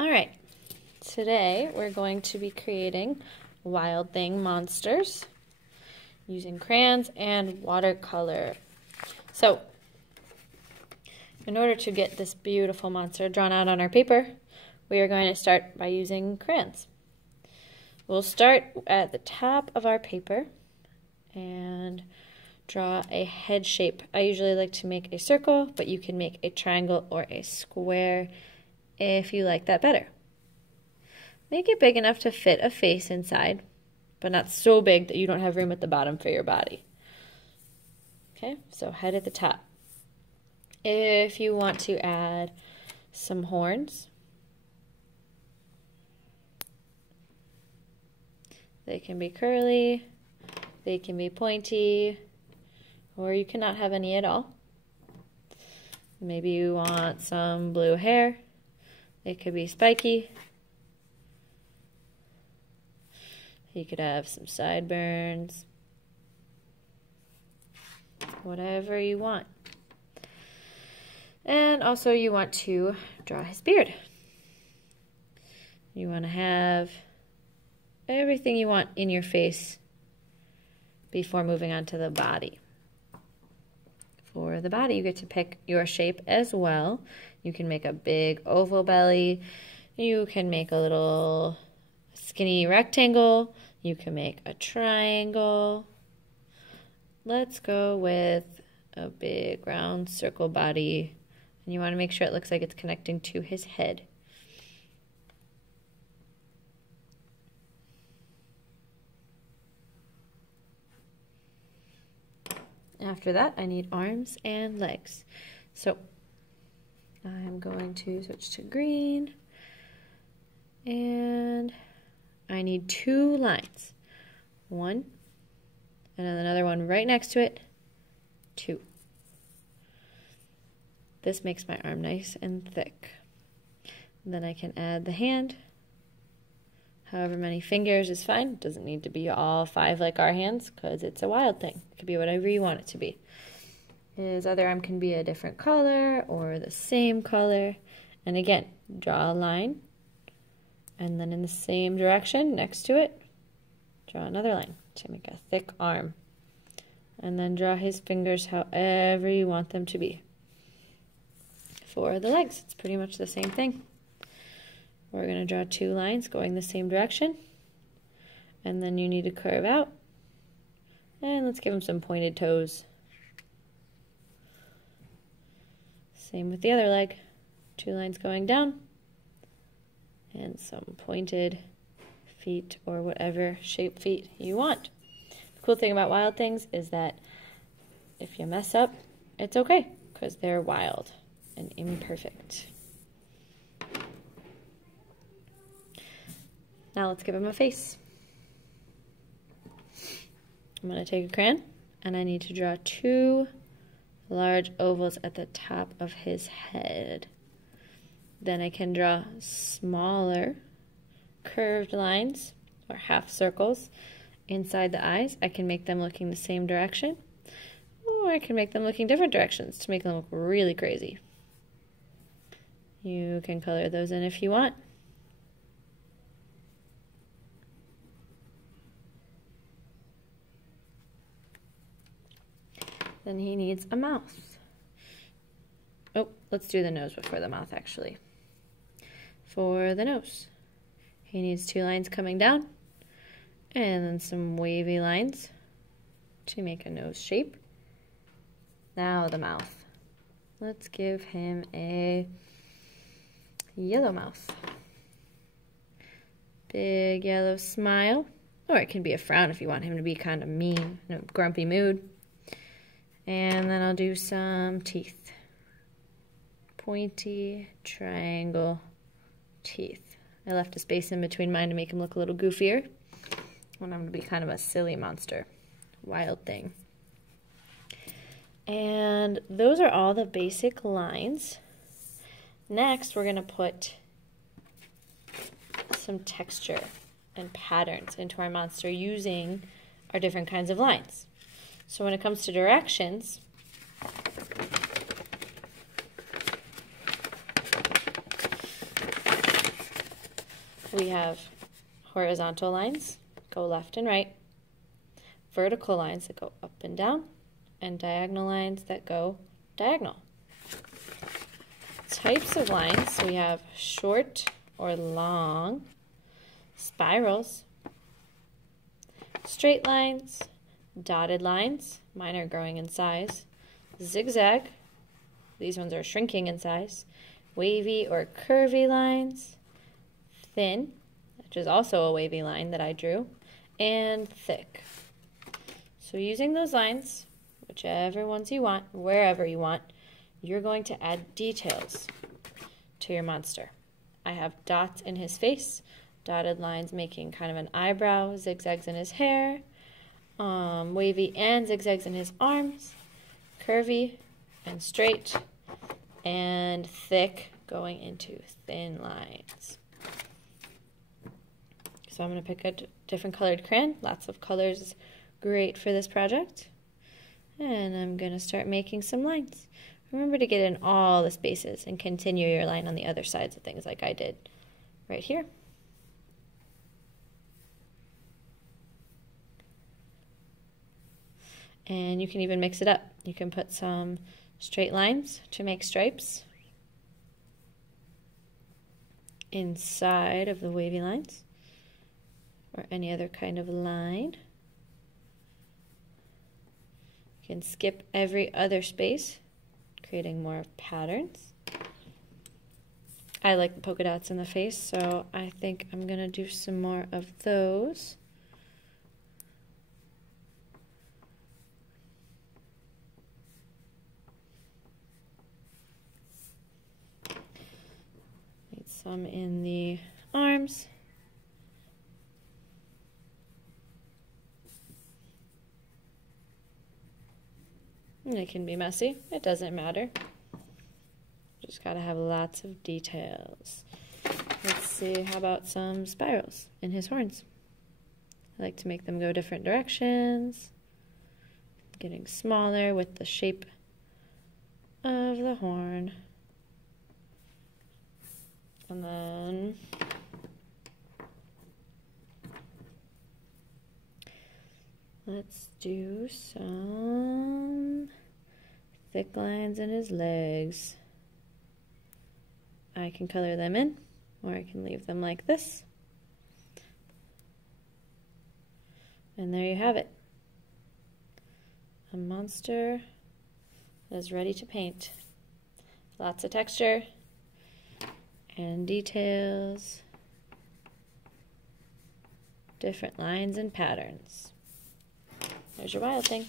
All right, today we're going to be creating Wild Thing monsters using crayons and watercolor. So, in order to get this beautiful monster drawn out on our paper, we are going to start by using crayons. We'll start at the top of our paper and draw a head shape. I usually like to make a circle, but you can make a triangle or a square if you like that better. Make it big enough to fit a face inside, but not so big that you don't have room at the bottom for your body. Okay, so head at the top. If you want to add some horns, they can be curly, they can be pointy, or you cannot have any at all. Maybe you want some blue hair. It could be spiky. You could have some sideburns. Whatever you want. And also you want to draw his beard. You want to have everything you want in your face before moving on to the body. For the body, you get to pick your shape as well. You can make a big oval belly. You can make a little skinny rectangle. You can make a triangle. Let's go with a big round circle body. And you want to make sure it looks like it's connecting to his head. After that, I need arms and legs. So I'm going to switch to green, and I need 2 lines. 1, and then another one right next to it, 2. This makes my arm nice and thick. And then I can add the hand. However many fingers is fine. It doesn't need to be all 5 like our hands because it's a wild thing. It could be whatever you want it to be. His other arm can be a different color or the same color. And again, draw a line. And then in the same direction next to it, draw another line to make a thick arm. And then draw his fingers however you want them to be. For the legs, it's pretty much the same thing. We're going to draw 2 lines going the same direction. And then you need to curve out. And let's give him some pointed toes. Same with the other leg. 2 lines going down. And some pointed feet or whatever shape feet you want. The cool thing about Wild Things is that if you mess up, it's okay because they're wild and imperfect. Now let's give him a face. I'm going to take a crayon and I need to draw 2 large ovals at the top of his head. Then I can draw smaller curved lines or half circles inside the eyes. I can make them looking the same direction, or I can make them looking different directions to make them look really crazy. You can color those in if you want. Then he needs a mouth. Oh, let's do the nose before the mouth actually. For the nose, he needs 2 lines coming down and then some wavy lines to make a nose shape. Now the mouth. Let's give him a yellow mouth. Big yellow smile, or it can be a frown if you want him to be kind of mean, in a grumpy mood. And then I'll do some teeth. Pointy triangle teeth. I left a space in between mine to make him look a little goofier. And I'm going to be kind of a silly monster. Wild Thing. And those are all the basic lines. Next, we're going to put some texture and patterns into our monster using our different kinds of lines. So when it comes to directions, we have horizontal lines, go left and right, vertical lines that go up and down, and diagonal lines that go diagonal. Types of lines, we have short or long, spirals, straight lines, dotted lines, mine are growing in size, zigzag, these ones are shrinking in size, wavy or curvy lines, thin, which is also a wavy line that I drew, and thick. So using those lines, whichever ones you want, wherever you want, you're going to add details to your monster. I have dots in his face, dotted lines making kind of an eyebrow, zigzags in his hair, wavy and zigzags in his arms, curvy and straight, and thick going into thin lines. So I'm going to pick a different colored crayon. Lots of colors, great for this project. And I'm going to start making some lines. Remember to get in all the spaces and continue your line on the other sides of things like I did right here. And you can even mix it up. You can put some straight lines to make stripes inside of the wavy lines or any other kind of line. You can skip every other space, creating more patterns. I like the polka dots in the face, so I think I'm going to do some more of those. Need some in the arms. And it can be messy, it doesn't matter. Just gotta have lots of details. Let's see, how about some spirals in his horns? I like to make them go different directions, getting smaller with the shape of the horn. And then let's do some thick lines in his legs. I can color them in, or I can leave them like this. And there you have it. A monster that is ready to paint. Lots of texture and details, different lines and patterns. There's your wild thing.